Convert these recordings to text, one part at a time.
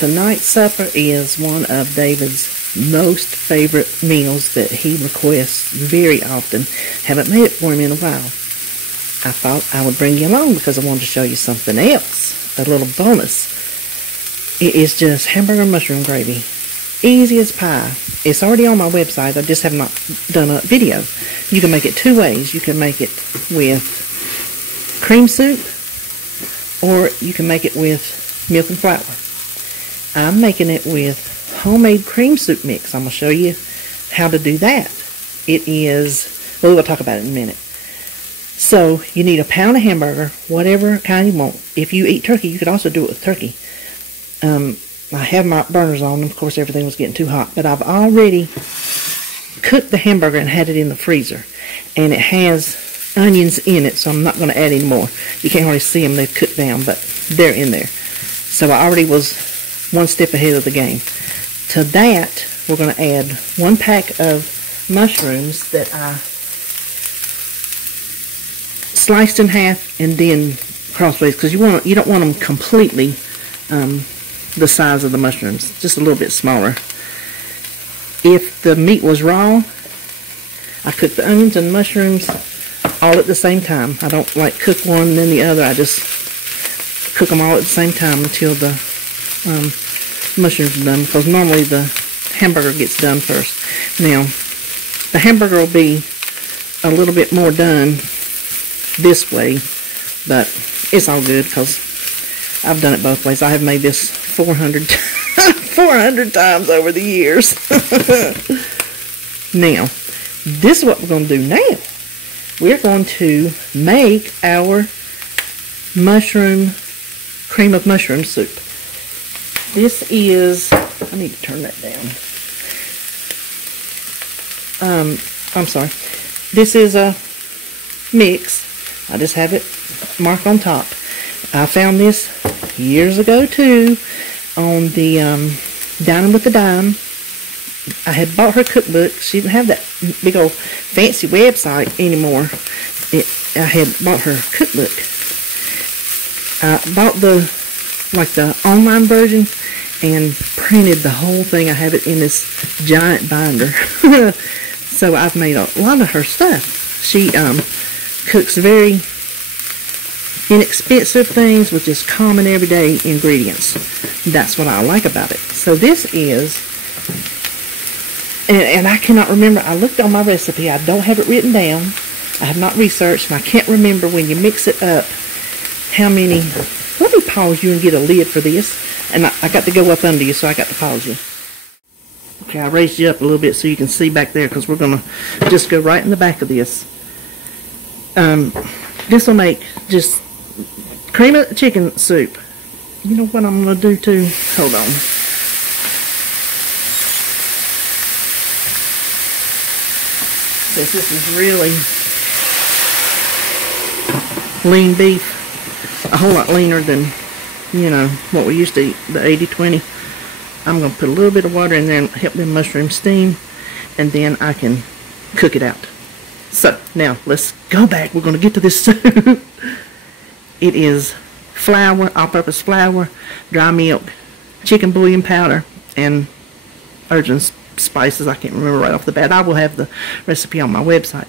tonight's supper is one of David's most favorite meals that he requests very often. Haven't made it for him in a while. I thought I would bring you along because I wanted to show you something else, a little bonus. It is just hamburger mushroom gravy. Easy as pie. It's already on my website. I just have not done a video. You can make it two ways. You can make it with cream soup, or you can make it with milk and flour. I'm making it with homemade cream soup mix. I'm going to show you how to do that. It is, well, we'll talk about it in a minute. So, you need a pound of hamburger, whatever kind you want. If you eat turkey, you could also do it with turkey. I have my burners on. Of course, everything was getting too hot. But I've already cooked the hamburger and had it in the freezer. And it has onions in it, so I'm not going to add any more. You can't hardly see them. They've cooked down, but they're in there. So I already was one step ahead of the game. To that, we're going to add 1 pack of mushrooms that I sliced in half and then crossways, because you don't want them completely the size of the mushrooms, just a little bit smaller. If the meat was raw, I cook the onions and mushrooms all at the same time. I don't like cook one and then the other. I just cook them all at the same time until the mushrooms are done, because normally the hamburger gets done first. Now, the hamburger will be a little bit more done this way, but it's all good because I've done it both ways. I have made this 400 times over the years. Now, this is what we're going to do now. We're going to make our cream of mushroom soup. This is, I need to turn that down. I'm sorry. This is a mix. I just have it marked on top. I found this years ago too on the Dining with the Dime. I had bought her cookbook. She didn't have that big old fancy website anymore. I had bought her cookbook. I bought the online version and printed the whole thing. I have it in this giant binder. So I've made a lot of her stuff. She cooks very inexpensive things with just common everyday ingredients. That's what I like about it. So this is, and I cannot remember, I looked on my recipe, I don't have it written down, I have not researched, and I can't remember when you mix it up how many. Let me pause you and get a lid for this, and I got to go up under you, so I got to pause you. Okay, I raised you up a little bit so you can see back there, because we're going to just go right in the back of this. This will make just cream of chicken soup. You know what I'm going to do too? Hold on. Since this is really lean beef, a whole lot leaner than, you know, what we used to eat, the 80-20. I'm going to put a little bit of water in there and help them mushrooms steam, and then I can cook it out. So, now, let's go back. We're going to get to this soup. It is flour, all-purpose flour, dry milk, chicken bouillon powder, and herbs and spices. I can't remember right off the bat. I will have the recipe on my website.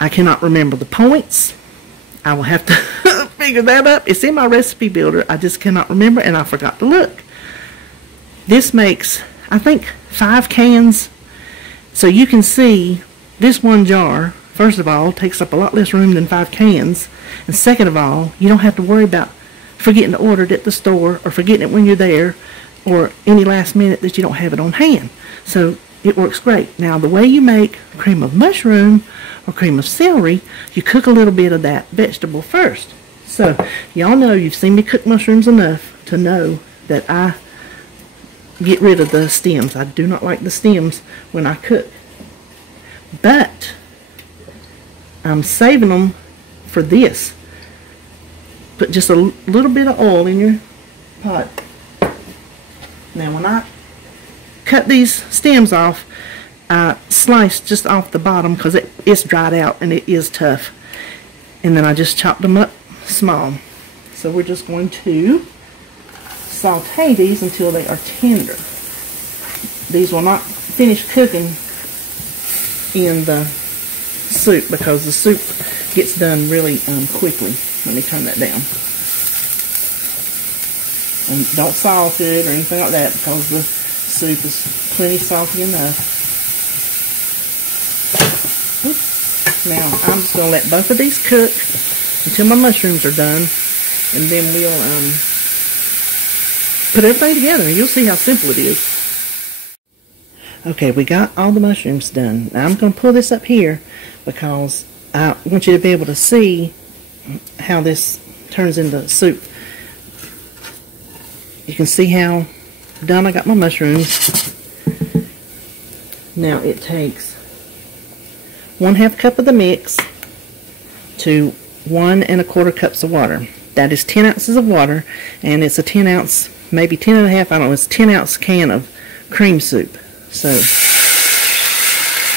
I cannot remember the points. I will have to figure that up. It's in my recipe builder. I just cannot remember, and I forgot to look. This makes, I think, 5 cans. So you can see this one jar, first of all, takes up a lot less room than 5 cans. And second of all, you don't have to worry about forgetting to order it at the store or forgetting it when you're there or any last minute that you don't have it on hand. So it works great. Now, the way you make cream of mushroom or cream of celery, you cook a little bit of that vegetable first. So, y'all know, you've seen me cook mushrooms enough to know that I get rid of the stems. I do not like the stems when I cook. But I'm saving them for this. Put just a little bit of oil in your pot. Now, when I cut these stems off, I slice just off the bottom because it's dried out and it is tough. And then I just chopped them up small. So we're just going to saute these until they are tender. These will not finish cooking in the soup because the soup gets done really quickly. Let me turn that down. And don't salt it or anything like that because the soup is plenty salty enough. Oops. Now I'm just going to let both of these cook until my mushrooms are done, and then we'll put everything together and you'll see how simple it is. Okay, we got all the mushrooms done. Now I'm going to pull this up here because I want you to be able to see how this turns into soup. You can see how done I got my mushrooms. Now it takes 1/2 cup of the mix to 1 1/4 cups of water. That is 10 ounces of water, and it's a 10 ounce, maybe 10 and a half, I don't know, it's a 10 ounce can of cream soup. So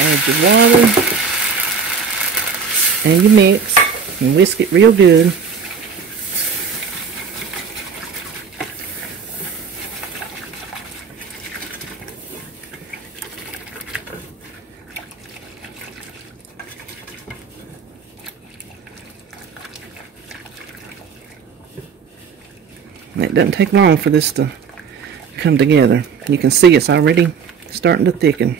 add your water and your mix and whisk it real good. And it doesn't take long for this to come together. You can see it's already starting to thicken.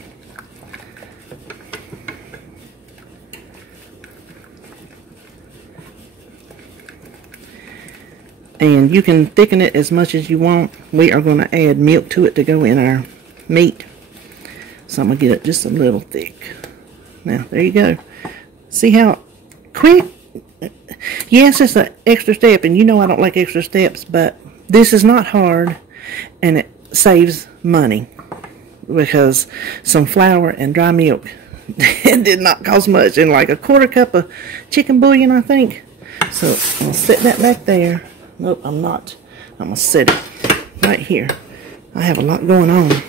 And you can thicken it as much as you want. We are going to add milk to it to go in our meat. So I'm going to get it just a little thick. Now, there you go. See how quick? Yes, it's an extra step, and you know I don't like extra steps, but this is not hard, and it saves money because some flour and dry milk it did not cost much, and like 1/4 cup of chicken bouillon, I think. So I'll set that back there. Nope, I'm not. I'm going to set it right here. I have a lot going on.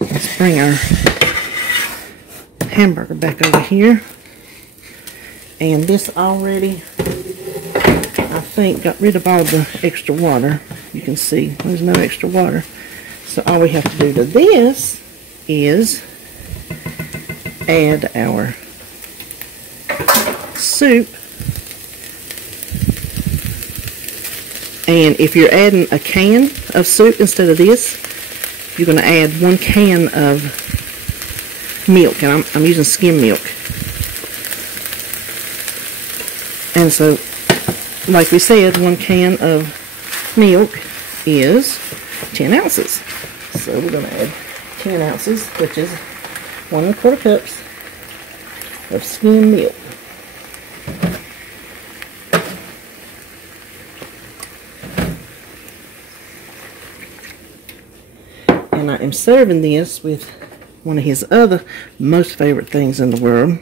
Let's bring our hamburger back over here. And this already, I think, got rid of all the extra water. You can see there's no extra water. So all we have to do to this is add our soup. And if you're adding a can of soup instead of this, you're going to add 1 can of milk. And I'm using skim milk. And so, like we said, 1 can of milk is 10 ounces. So we're going to add 10 ounces, which is 1 1/4 cups of skim milk. And I am serving this with one of his other most favorite things in the world.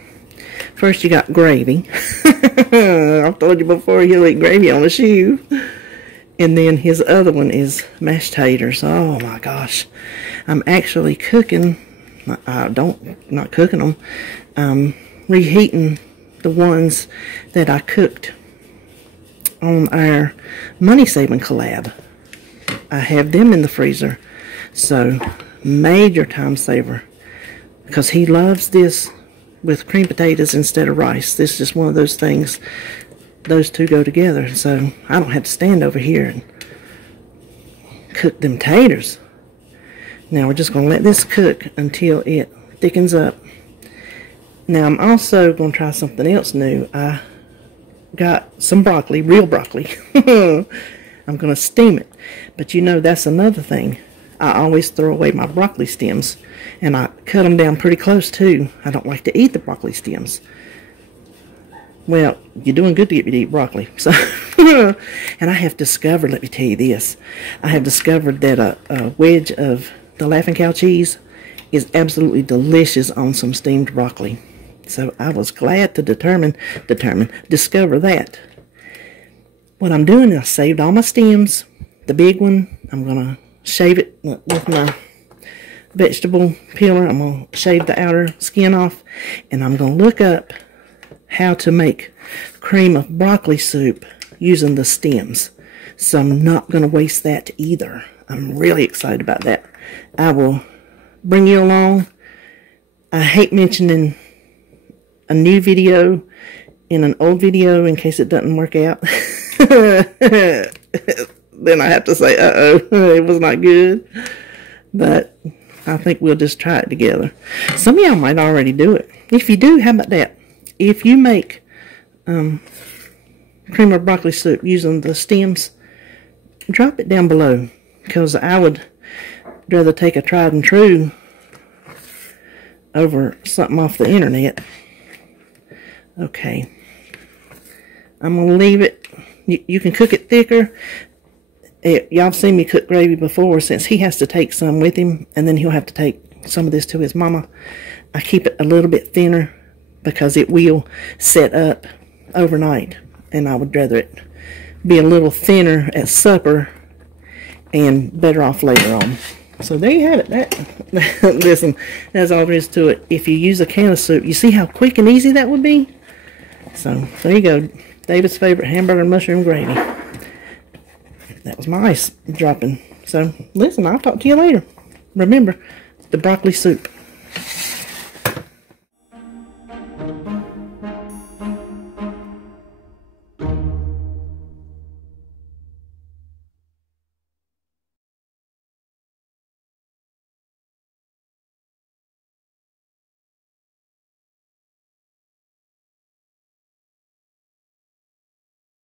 First you got gravy. I've told you before, he'll eat gravy on a shoe. And then his other one is mashed taters. Oh my gosh. I'm actually cooking, not cooking them, reheating the ones that I cooked on our money saving collab. I have them in the freezer. So, major time saver. Because he loves this with cream potatoes instead of rice. This is just one of those things, those two go together. So, I don't have to stand over here and cook them taters. Now, we're just going to let this cook until it thickens up. Now, I'm also going to try something else new. I got some broccoli, real broccoli. I'm going to steam it. But you know, that's another thing. I always throw away my broccoli stems, and I cut them down pretty close too. I don't like to eat the broccoli stems. Well, you're doing good to get me to eat broccoli. So, and I have discovered, let me tell you this, I have discovered that a wedge of the Laughing Cow cheese is absolutely delicious on some steamed broccoli. So I was glad to discover that. What I'm doing is I saved all my stems. The big one, I'm going to shave it with my vegetable peeler. I'm going to shave the outer skin off, and I'm going to look up how to make cream of broccoli soup using the stems. So I'm not going to waste that either. I'm really excited about that. I will bring you along. I hate mentioning a new video in an old video in case it doesn't work out. Then I have to say, uh-oh, it was not good. But I think we'll just try it together. Some of y'all might already do it. If you do, how about that? If you make cream of broccoli soup using the stems, drop it down below. Because I would rather take a tried and true over something off the internet. Okay. I'm going to leave it. You can cook it thicker. Y'all seen me cook gravy before. Since he has to take some with him, and then he'll have to take some of this to his mama, I keep it a little bit thinner because it will set up overnight, and I would rather it be a little thinner at supper and better off later on. So there you have it. Listen, that's all there is to it. If you use a can of soup, you see how quick and easy that would be? So there you go. David's favorite hamburger and mushroom gravy. That was my ice dropping. So listen, I'll talk to you later. Remember, the broccoli soup.